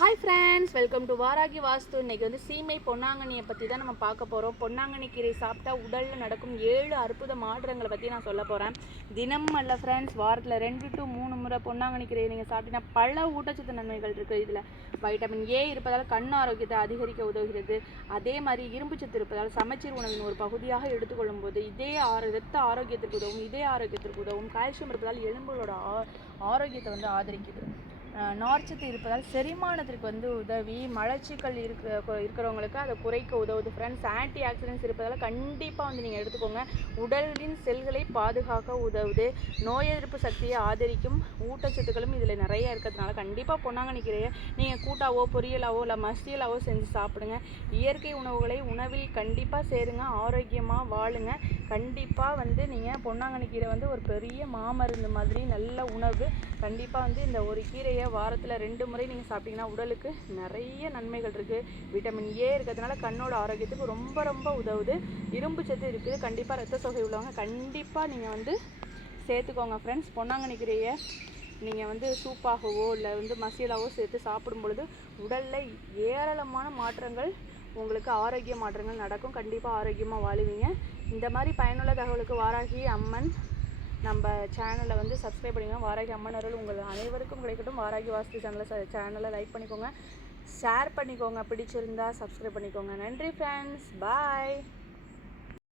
Hi friends, welcome to Varahi Vastu. இன்றைக்கி வந்து சீமை பொன்னாங்கண்ணியை பற்றி தான் நம்ம பார்க்க போகிறோம். பொன்னாங்கண்ணி கீரை சாப்பிட்டா உடலில் நடக்கும் 7 அற்புத மாற்றங்களை பற்றி நான் சொல்ல போகிறேன். தினம் அல்ல ஃப்ரெண்ட்ஸ், வாரத்தில் 2 to 3 முறை பொன்னாங்கண்ணி கீரையை நீங்கள் சாப்பிட்டீங்கன்னா பல ஊட்டச்சத்து நன்மைகள் இருக்குது. இதில் வைட்டமின் ஏ இருப்பதால் கண் ஆரோக்கியத்தை அதிகரிக்க உதவுகிறது. அதே மாதிரி இரும்பு சத்து இருப்பதால் சமச்சீர் உணவின் ஒரு பகுதியாக எடுத்துக்கொள்ளும் போது இரத்த ஆரோக்கியத்திற்கு உதவும், இதய ஆரோக்கியத்திற்கு உதவும். கால்சியம் இருப்பதால் எலும்புகளோட ஆரோக்கியத்தை வந்து ஆதரிக்குது. நார்ச்சத்து இருப்பதால் செரிமானத்திற்கு வந்து உதவி, மலச்சிக்கல் இருக்கிறவங்களுக்கு அதை குறைக்க உதவுது ஃப்ரெண்ட்ஸ். ஆன்டி ஆக்சிடென்ட்ஸ் இருப்பதால் கண்டிப்பாக வந்து நீங்கள் எடுத்துக்கோங்க. உடலின் செல்களை பாதுகாக்க உதவுது. நோய் எதிர்ப்பு சக்தியை ஆதரிக்கும் ஊட்டச்சத்துக்களும் இதில் நிறைய இருக்கிறதுனால கண்டிப்பாக பொன்னாங்கண்ணி கீரையை நீங்கள் கூட்டாவோ பொரியலாவோ இல்லை மசியலாவோ செஞ்சு சாப்பிடுங்க. இயற்கை உணவுகளை உணவில் கண்டிப்பாக சேருங்க, ஆரோக்கியமாக வாழுங்க. கண்டிப்பாக வந்து நீங்கள் பொன்னாங்கண்ணி கீரை வந்து ஒரு பெரிய மாமருந்து மாதிரி நல்ல உணவு. கண்டிப்பாக வந்து இந்த ஒரு கீரையை வாரத்தில் 2 முறை நீங்கள் சாப்பிட்டீங்கன்னா உடலுக்கு நிறைய நன்மைகள் இருக்குது. விட்டமின் ஏ இருக்கிறதுனால கண்ணோட ஆரோக்கியத்துக்கு ரொம்ப ரொம்ப உதவுது. இரும்பு சத்து இருக்குது. கண்டிப்பாக ரத்த சோகை உள்ளவங்க கண்டிப்பாக நீங்கள் வந்து சேர்த்துக்கோங்க ஃப்ரெண்ட்ஸ். பொன்னாங்கண்ணி கீரையை நீங்கள் வந்து சூப்பாகவோ இல்லை வந்து மசியலாவோ சேர்த்து சாப்பிடும் பொழுது உடலில் ஏராளமான மாற்றங்கள், உங்களுக்கு ஆரோக்கிய மாற்றங்கள் நடக்கும். கண்டிப்பாக ஆரோக்கியமாக வாழுவீங்க. இந்த மாதிரி பயனுள்ள தகவலுக்கு வாராகி அம்மன் நம்ம சேனலை வந்து சப்ஸ்கிரைப் பண்ணிக்கோங்க. வாராகி அம்மன் அருள் உங்கள் அனைவருக்கும் கிடைக்கட்டும். வாராகி வாஸ்து சேனலை லைக் பண்ணிக்கோங்க, ஷேர் பண்ணிக்கோங்க, பிடிச்சிருந்தா சப்ஸ்கிரைப் பண்ணிக்கோங்க. நன்றி ஃப்ரெண்ட்ஸ், பாய்.